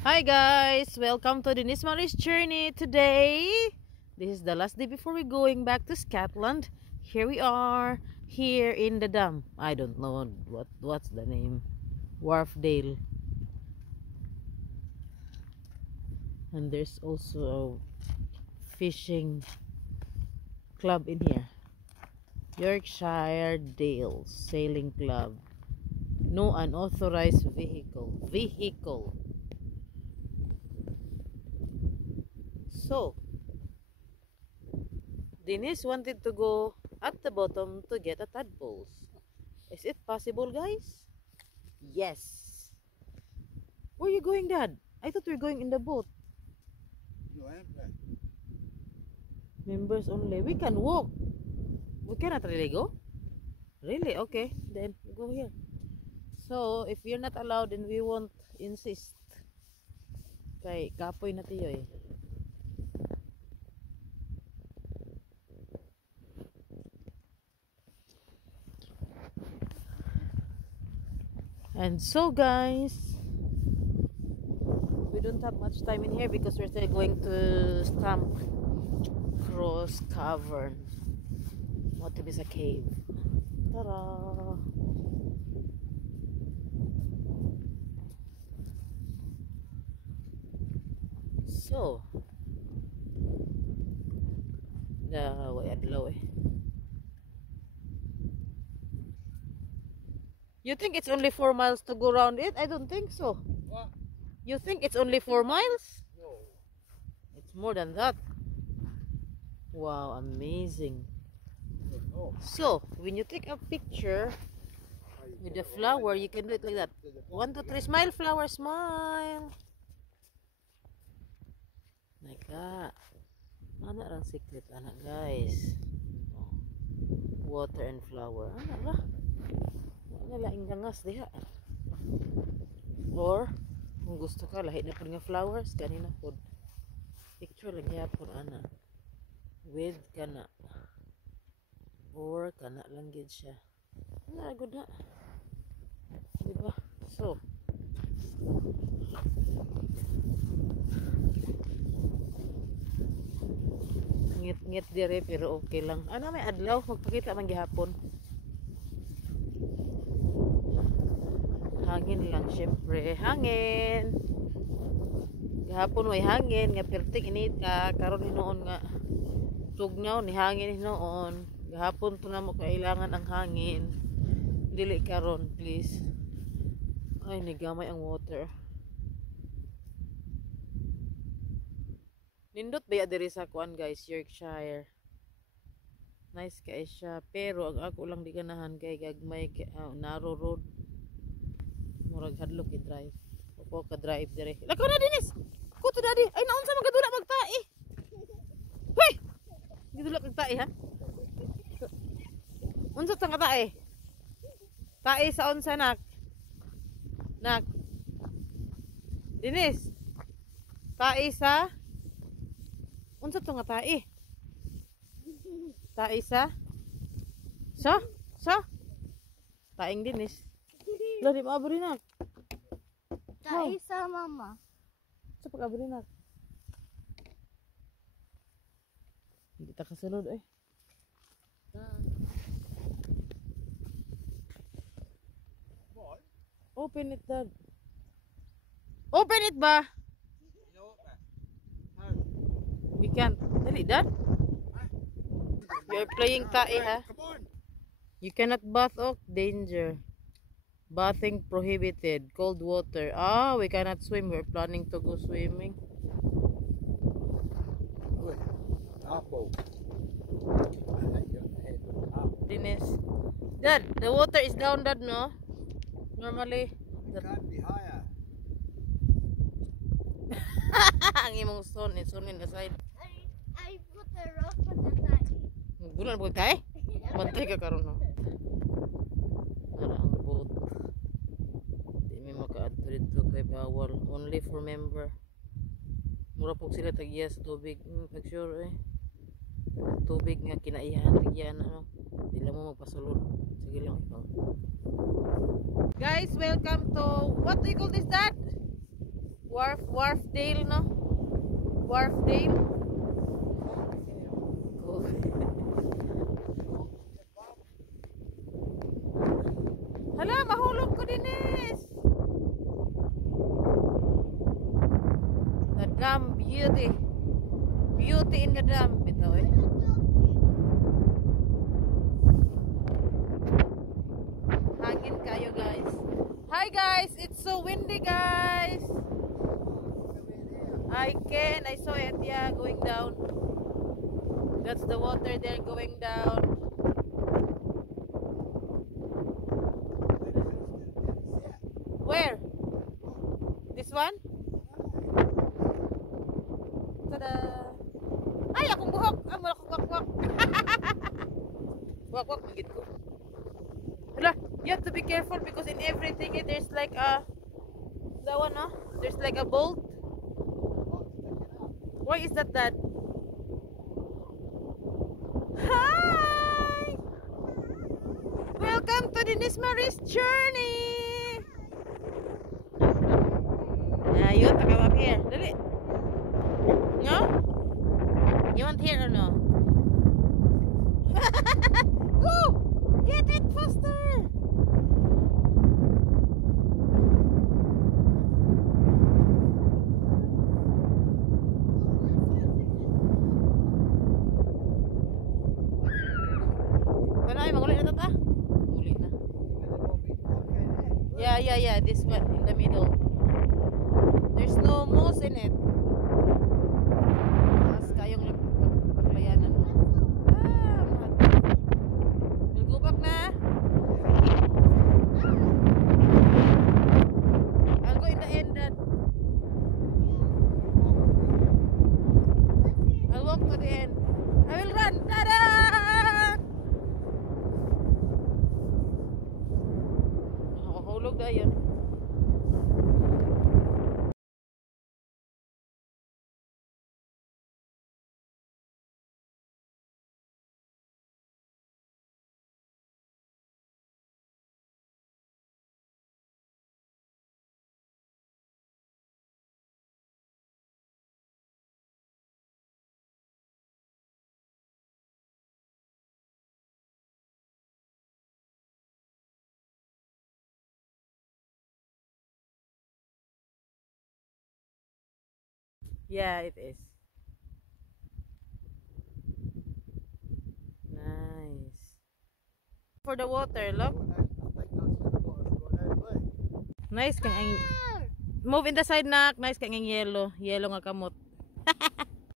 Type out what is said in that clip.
Hi guys, welcome to Denise Maris journey today. This is the last day before we're going back to Scotland. Here we are, here in the dam. I don't know what's the name. Wharfdale. And there's also a fishing club in here. Yorkshire Dale Sailing Club. No unauthorized vehicle. So Denise wanted to go at the bottom to get a tadpoles. Is it possible, guys? Yes. Where are you going, Dad? I thought we were going in the boat. No, I am right. Members only. We can walk. We cannot really go. Really? Okay. Then we go here. So, if you're not allowed, then we won't insist. Kay kapoy na tiyo eh. And so guys, we don't have much time in here because we're still going to Stamp Cross Cavern. What is a cave? Ta-da! So, way adlaw eh. You think it's only 4 miles to go around it? I don't think so. What? You think it's only 4 miles? No. It's more than that. Wow, amazing. Oh. So, when you take a picture with the flower, you can do it like that. 1, 2, 3, smile, flower, smile. Like that. Ano ang secret, anak, guys? Oh. Water and flower. Ano ba? Ano laing gangas diha? Or, kung gusto ka, lahi na po nga flowers, kanina po. Picture lang yapon, ana. With kana. Or, kana lang gid siya. Ano, good na. Diba? So, ngit-ngit dire pero okay lang. Ano may adlaw magpakita man gihapon. Hangin lang syempre, hangin. Gihapon way hangin nga pertik init ka karon hinoon nga tugnaw ni hangin hinoon. Gihapon to na mo kailangan ang hangin. Dili karon please. Ay nigamay ang water. Nindot ba diri sa kuan guys, Yorkshire. Nice kay siya, pero ang ako lang di ganahan kay gagmay narrow road. Murag hadlok i-drive. Opo ka drive dire. Lakaw na dinis. Ko to daddy. Ay naunsa magadula magtae. Hoy! Gidula kag tae ha. Unsa tang tae? Tae sa unsa nak? Nak. Dinis. Tae sa unsa to nga tae? Tae sa? Sa? Taing dinis. Lah di maabri nak. Tae sa mama. Sa pag-abri nak. Hindi ta kasunod eh. What? Open it, Dad. Open it ba? No, how? We can't. Dali, Dad. You're playing tae, ha? Come on. You cannot bath, oh. Danger. Bathing prohibited. Cold water. Ah, we cannot swim. We're planning to go swimming. Good. Apple. Dinis. Dad, the water is down, Dad, no? Normally. It can't be higher. Ang imong son in the side. I put a rock on the tae. Bulan po tayo? Bantay ka karon no. Nara ang boat. Di may makaadto dito kay bawal. Only for member. Mura po sila tagya sa tubig. Pag sure eh. Tubig nga kinaihan tagyan ano. Di lang mo magpasulod. Sige lang ikaw. Guys, welcome to what do you call this, Dad? Wharfdale, no? Wharfdale. Oh. Hala, mahulog ko din is. The dam, beauty. Beauty in the dam. Bitaw eh. Hangin kayo guys. Hi guys, it's so windy guys. I saw it, yeah, going down. That's the water there going down. Where? This one? Tada! Ay, akong buhok! Ang malakong wakwak! Wakwak, magit ko. Hala, you have to be careful because in everything there's like a... That one, no? There's like a bolt. Why is that, Dad? Hi! Welcome to Denise Marie's journey! Ayun, come up here. Dali. No? You want here or no? Go! Get it faster! Ay, magulit na ta. Magulit na. Yeah. This one in the middle. There's no moss in it. Mas kayong paglayanan. We'll go back na. I'll go in the end, Dad. I'll walk to the end. I will run. Tada! Hulog na yun. Yeah, it is. Nice. For the water, look. Nice kang ang move in the side nak. Nice kang ang yellow. Yellow nga kamot.